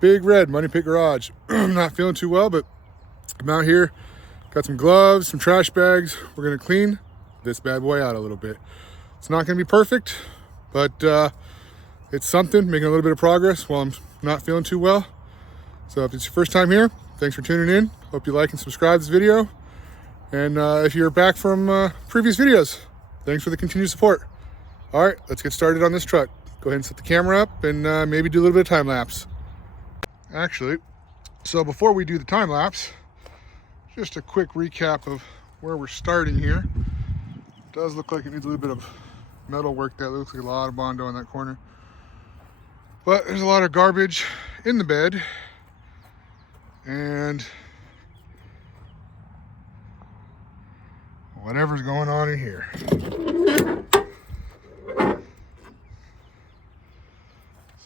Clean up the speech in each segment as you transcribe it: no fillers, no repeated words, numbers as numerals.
Big Red Money Pit Garage. I'm not feeling too well, but I'm out here. Got some gloves, some trash bags. We're gonna clean this bad boy out a little bit. It's not gonna be perfect, but it's something, making a little bit of progress while I'm not feeling too well. So if it's your first time here, thanks for tuning in. Hope you like and subscribe this video. And if you're back from previous videos, thanks for the continued support. All right, let's get started on this truck. Go ahead and set the camera up and maybe do a little bit of time lapse. Actually, so before we do the time lapse, just a quick recap of where we're starting here. It does look like it needs a little bit of metal work. That looks like a lot of Bondo in that corner. But there's a lot of garbage in the bed. And whatever's going on in here.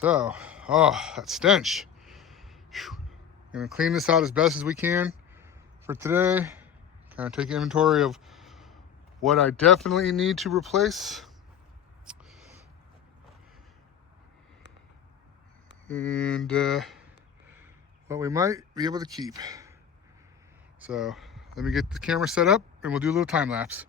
So, oh, that stench. Whew. Gonna clean this out as best as we can for today. Kind of take inventory of what I definitely need to replace. And what we might be able to keep. So let me get the camera set up and we'll do a little time lapse.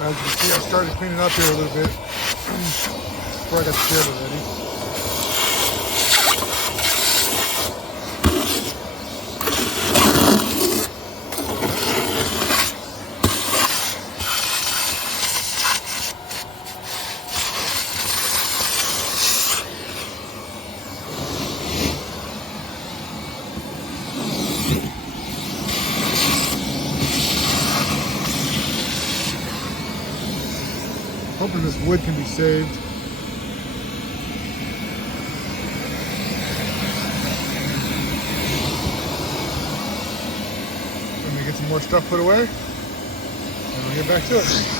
As you can see, I started cleaning up here a little bit before I got the shed ready. Hoping this wood can be saved. Let me get some more stuff put away, and we'll get back to it.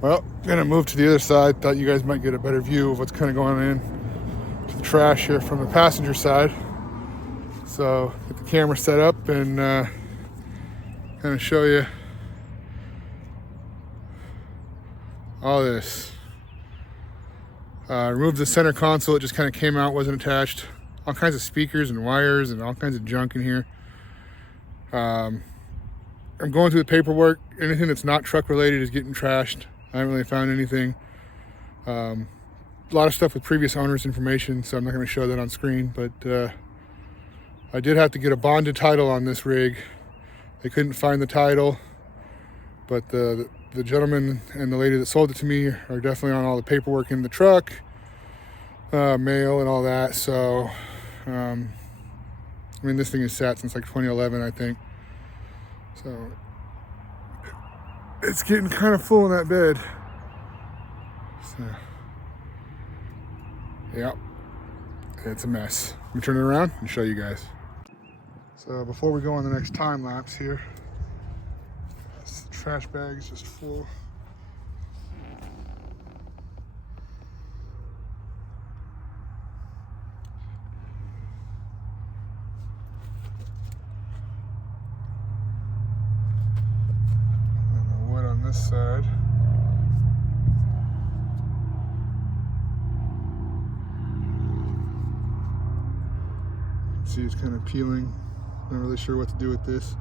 Well, gonna move to the other side. Thought you guys might get a better view of what's kind of going in to the trash here from the passenger side. So get the camera set up and kind of show you all this. Removed the center console. It just kind of came out, wasn't attached. All kinds of speakers and wires and all kinds of junk in here. I'm going through the paperwork. Anything that's not truck related is getting trashed. I haven't really found anything. A lot of stuff with previous owners' information, so I'm not going to show that on screen, but I did have to get a bonded title on this rig. They couldn't find the title, but the gentleman and the lady that sold it to me are definitely on all the paperwork in the truck, mail and all that. So, I mean, this thing has sat since like 2011, I think. So it's getting kind of full in that bed. So, yeah, it's a mess. Let me turn it around and show you guys. So before we go on the next time lapse here, this trash bag is just full. this side. See, it's kind of peeling. Not really sure what to do with this.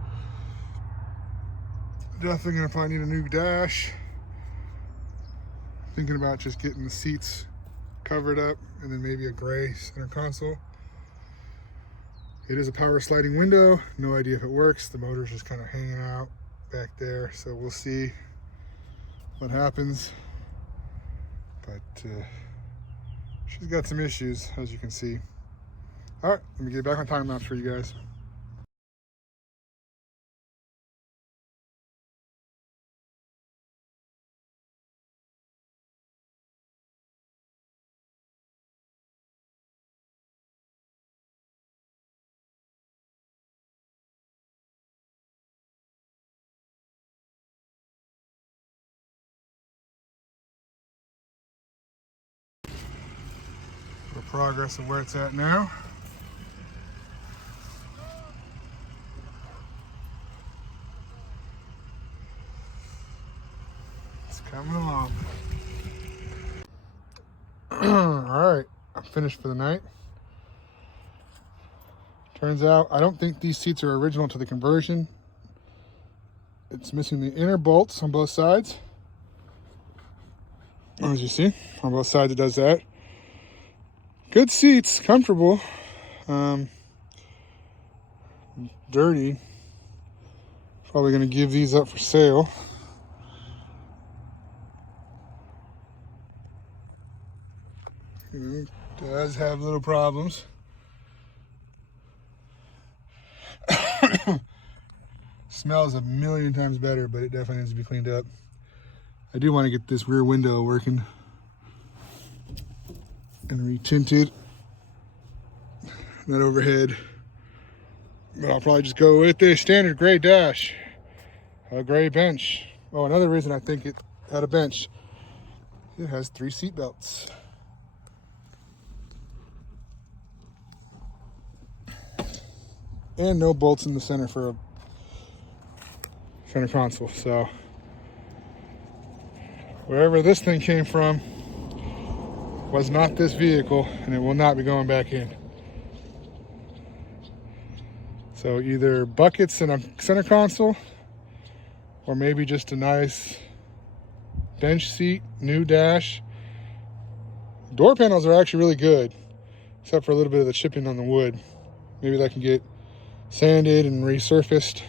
Definitely gonna probably need a new dash. Thinking about just getting the seats covered up and then maybe a gray center console. It is a power sliding window. No idea if it works. The motor's just kind of hanging out back there, so we'll see what happens. But she's got some issues, as you can see. All right, let me get back on time lapse for you guys. For progress of where it's at now. It's coming along. All right, I'm finished for the night. Turns out, I don't think these seats are original to the conversion. It's missing the inner bolts on both sides. As you see, on both sides it does that. Good seats, comfortable. Dirty. Probably gonna give these up for sale. It does have little problems. Smells a million times better, but it definitely needs to be cleaned up. I do want to get this rear window working and retinted. That overhead. But I'll probably just go with the standard gray dash. A gray bench. Oh, another reason I think it had a bench. It has 3 seat belts. And no bolts in the center for a center console. So wherever this thing came from was not this vehicle, and it will not be going back in. So either buckets and a center console, or maybe just a nice bench seat, new dash. Door panels are actually really good, except for a little bit of the chipping on the wood. Maybe that can get sanded and resurfaced.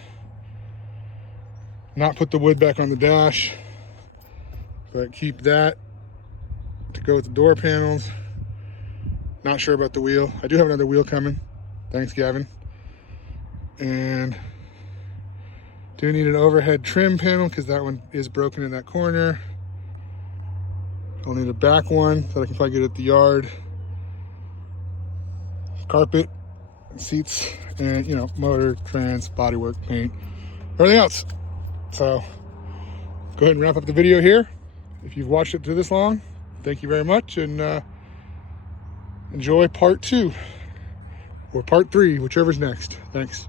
Not put the wood back on the dash, but keep that to go with the door panels. Not sure about the wheel. I do have another wheel coming. Thanks, Gavin. And do need an overhead trim panel because that one is broken in that corner. I'll need a back one that I can probably get at the yard. Carpet, seats, and motor, trans, bodywork, paint, everything else. So go ahead and wrap up the video here. If you've watched it to this long, thank you very much, and enjoy part 2 or part 3, whichever's next. Thanks.